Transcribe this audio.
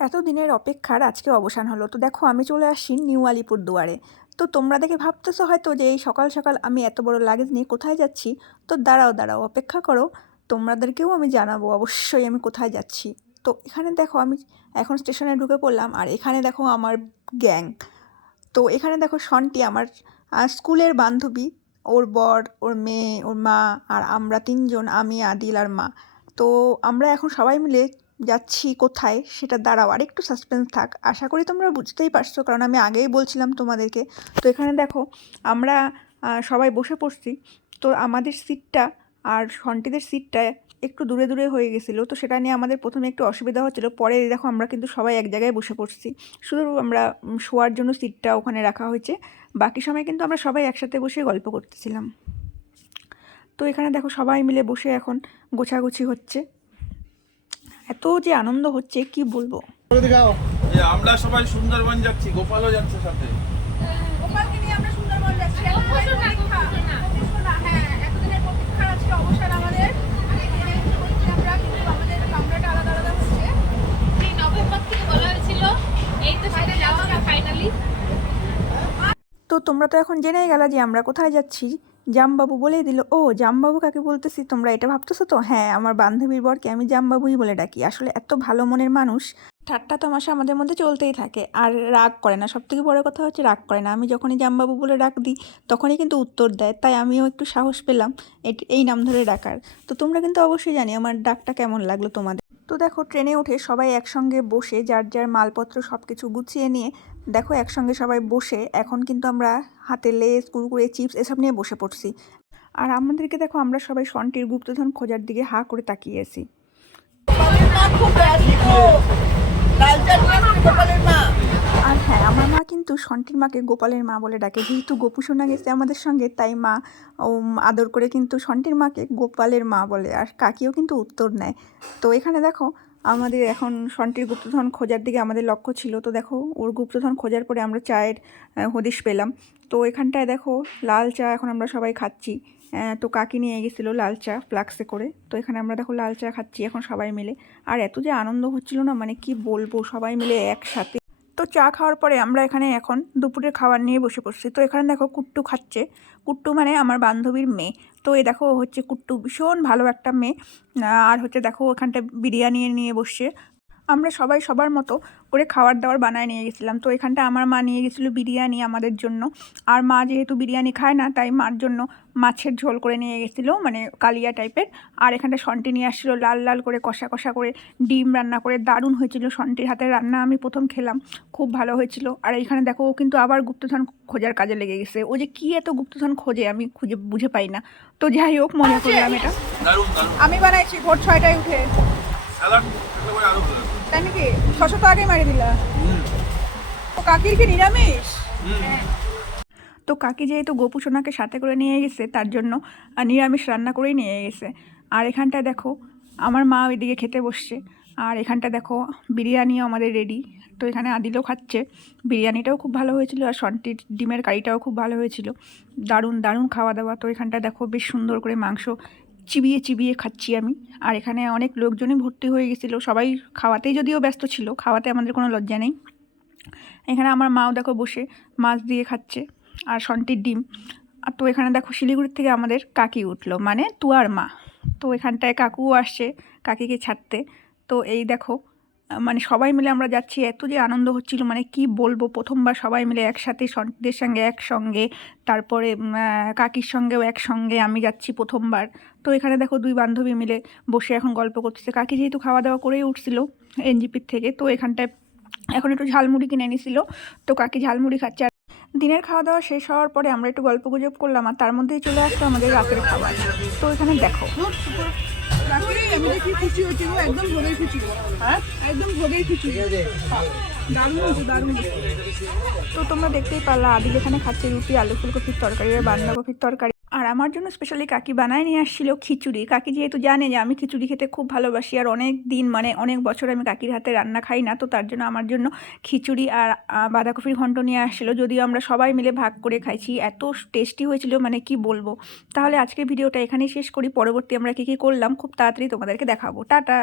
এতদিনের অপেক্ষার আজকে অবসান হলো। তো দেখো, আমি চলে আসছি নিউ আলিপুর দুয়ারে। তো তোমরা দেখে ভাবতেছো হয়তো যে এই সকাল সকাল আমি এত বড় লাগেজ নিয়ে কোথায় যাচ্ছি। তো দাঁড়াও দাঁড়াও, অপেক্ষা করো। তোমাদেরকেও আমি জানাব, অবশ্যই আমি কোথায় যাচ্ছি। তো এখানে দেখো, আমি এখন স্টেশনে ঢুকে পড়লাম আর এখানে দেখো আমার গ্যাং। তো এখানে দেখো শনটি আমার স্কুলের বান্ধবী, ওর বর, ওর মেয়ে, ওর মা, আর আমরা তিনজন, আমি, আদিল আর মা। তো আমরা এখন সবাই মিলে যাচ্ছি কোথায় সেটা দাঁড়াও আর একটু সাসপেন্স থাক। আশা করি তোমরা বুঝতেই পারছ, কারণ আমি আগেই বলছিলাম তোমাদেরকে। তো এখানে দেখো, আমরা সবাই বসে পড়ছি। তো আমাদের সিটটা আর সন্টিদের সিটটা একটু দূরে দূরে হয়ে গেছিল। তো সেটা নিয়ে আমাদের প্রথমে একটু অসুবিধা হচ্ছিল। পরে দেখো আমরা কিন্তু সবাই এক জায়গায় বসে পড়ছি। শুধু আমরা শোয়ার জন্য সিটটা ওখানে রাখা হয়েছে। বাকি সময় কিন্তু আমরা সবাই একসাথে বসে গল্প করতেছিলাম। তো এখানে দেখো সবাই মিলে বসে এখন গোছাগুছি হচ্ছে। এত যে আনন্দ হচ্ছে কি বলব? আমরা সবাই সুন্দরবন যাচ্ছি গোপালও যাচ্ছে সাথে। গোপালকে নিয়ে আমরা সুন্দরবন যাচ্ছি। এতদিনের পরীক্ষা। প্রতীক্ষা, হ্যাঁ এতদিনের প্রতীক্ষার আজকে অবসান আমাদের। আমরা কিন্তু আমাদের কামরাটা আলাদা আলাদা হচ্ছে। সেই নভেম্বর থেকে বলা হয়েছিল এই তো সেটা যাওয়া হবে ফাইনালি তো তোমরা তো এখন জেনেই গেলা যে আমরা কোথায় যাচ্ছি। জামবাবু বলেই দিল, ও, জামবাবু কাকে বলতেছি? তোমরা এটা ভাবতেছো তো? হ্যাঁ আমার বান্ধবীর বরকে আমি জামবাবুই বলে ডাকি। আসলে এত ভালো মনের মানুষ, ঠাট্টা তামাশা আমাদের মধ্যে চলতেই থাকে। আর রাগ করে না। সব থেকে বড় কথা হচ্ছে রাগ করে না। আমি যখনই জামবাবু বলে ডাক দিই, তখনই কিন্তু উত্তর দেয়। তাই আমিও একটু সাহস পেলাম। এই নাম ধরে ডাকার। তো তোমরা কিন্তু অবশ্যই জানি আমার ডাকটা কেমন লাগল তোমাদের। তো দেখো ট্রেনে উঠে সবাই একসঙ্গে বসে, যার যার মালপত্র সব কিছু গুছিয়ে নিয়ে দেখো একসঙ্গে সবাই বসে, এখন কিন্তু আমরা হাতে লেস, কুরকুরে, চিপস এসব নিয়ে বসে পড়ছি। আর আমাদেরকে দেখো আমরা সবাই সন্টির গুপ্তধন খোঁজার দিকে হা করে তাকিয়ে আছি মা খুব ব্যস্ত লালচা নিয়ে আসছে গোপালের মা আর হ্যাঁ আমার মা কিন্তু সন্টির মাকে গোপালের মা বলে ডাকে, যেহেতু গোপু শোনা গেছে আমাদের সঙ্গে, তাই মা আদর করে কিন্তু সন্টির মাকে গোপালের মা বলে, আর কাকিও কিন্তু উত্তর নেয়। তো এখানে দেখো, আমাদের এখন সন্টির গুপ্তধন খোঁজার দিকে আমাদের লক্ষ্য ছিল। তো দেখো, ওর গুপ্তধন খোঁজার পরে আমরা চায়ের হদিশ পেলাম। তো এখানটায় দেখো, লাল চা এখন আমরা সবাই খাচ্ছি। তো কাকি নিয়ে গেছিল লাল চা ফ্লাক্সে করে। তো এখানে আমরা দেখো লাল চা খাচ্ছি এখন সবাই মিলে। আর এত যে আনন্দ হচ্ছিল না মানে কি বলব, সবাই মিলে একসাথে তো চা খাওয়ার পরে আমরা এখানে এখন দুপুরের খাবার নিয়ে বসে পড়ছি। তো এখানে দেখো কুট্টু খাচ্ছে। কুট্টু মানে আমার বান্ধবীর মেয়ে। তো এ দেখো হচ্ছে কুট্টু। ভীষণ ভালো একটা মেয়ে। আর হচ্ছে দেখো ওখানটা বিরিয়ানি নিয়ে বসছে। আমরা সবাই সবার মতো করে খাবার দাবার বানায় নিয়ে গেছিলাম। তো এখানটা আমার মা নিয়ে গেছিল বিরিয়ানি আমাদের জন্য। আর মা যেহেতু বিরিয়ানি খায় না তাই মার জন্য মাছের ঝোল করে নিয়ে গেছিল মানে কালিয়া টাইপের। আর এখানটা সন্টি নিয়ে আসছিল লাল লাল করে কষা কষা করে ডিম রান্না করে। দারুণ হয়েছিল সন্টির হাতের রান্না আমি প্রথম খেলাম খুব ভালো হয়েছিল। আর এখানে দেখো ও কিন্তু আবার গুপ্তধন খোঁজার কাজে লেগে গেছে। ও যে কী এত গুপ্তধন খোঁজে আমি খুঁজে বুঝে পাই না। তো যাই হোক মনে করলাম এটা। আমি বানাইছি ভোর ছয়টায় উঠে। তাই নাকি? ছশো তো আগে মারি দিলা। ও কাকির কি নিরামিষ? তো কাকি যেহেতু গোপু সোনাকে সাথে করে নিয়ে গেছে, তার জন্য নিরামিষ রান্না করেই নিয়ে গেছে। আর এখানটা দেখো, আমার মা ওইদিকে খেতে বসছে। আর এখানটা দেখো, বিরিয়ানিও আমাদের রেডি তো এখানে আদিলও খাচ্ছে। বিরিয়ানিটাও খুব ভালো হয়েছিল আর সন্টির ডিমের কারিটাও খুব ভালো হয়েছিল। দারুণ দারুণ খাওয়া দাওয়া। তো এখানটা দেখো, বেশ সুন্দর করে মাংস চিবিয়ে চিবিয়ে খাচ্ছি আমি। আর এখানে অনেক লোকজনই ভর্তি হয়ে গেছিল। সবাই খাওয়াতেই যদিও ব্যস্ত ছিল, খাওয়াতে আমাদের কোনো লজ্জা নেই। এখানে আমার মাও দেখো বসে মাছ দিয়ে খাচ্ছে আর সন্টির ডিম। আর তো এখানে দেখো শিলিগুড়ির থেকে আমাদের কাকি উঠল মানে তুয়ার মা। তো এখানটায় কাকুও আসছে কাকিকে ছাড়তে। তো এই দেখো মানে সবাই মিলে আমরা যাচ্ছি, এত যে আনন্দ হচ্ছিল মানে কি বলব? প্রথমবার সবাই মিলে একসাথে সন্টিদের সঙ্গে একসঙ্গে, তারপরে কাকির সঙ্গেও একসঙ্গে আমি যাচ্ছি প্রথমবার। তো এখানে দেখো দুই বান্ধবী মিলে বসে এখন গল্প করতেছে। কাকি যেহেতু খাওয়া দাওয়া করেই উঠছিল এনজিপির থেকে, তো এখানটায় এখন একটু ঝালমুড়ি কিনে এনেছিল। তো কাকি ঝালমুড়ি খাচ্ছে আর দিনের খাওয়া দাওয়া শেষ হওয়ার পরে আমরা একটু গল্প গুজব করলাম আর তার মধ্যেই চলে আসলো আমাদের রাতের খাবার। তো এখানে দেখো। একদম হ্যাঁ? তো তোমরা দেখতেই পারলা আদি এখানে খাচ্ছে রুটি, আলু ফুলকপির তরকারি আর বাঁধাকপির তরকারি। আর আমার জন্য স্পেশালি কাকি বানায় নিয়ে আসছিল খিচুড়ি। কাকি যেহেতু জানে যে আমি খিচুড়ি খেতে খুব ভালোবাসি আর অনেক দিন মানে অনেক বছর আমি কাকির হাতে রান্না খাই না, তো তার জন্য আমার জন্য খিচুড়ি আর বাঁধাকপির ঘন্ট নিয়ে আসছিল। যদিও আমরা সবাই মিলে ভাগ করে খাইছি, এত টেস্টি হয়েছিল মানে কি বলব? তাহলে আজকের ভিডিওটা এখানেই শেষ করি, পরবর্তী আমরা কী কী করলাম খুব তাড়াতাড়ি তোমাদেরকে দেখাবো। টাটা!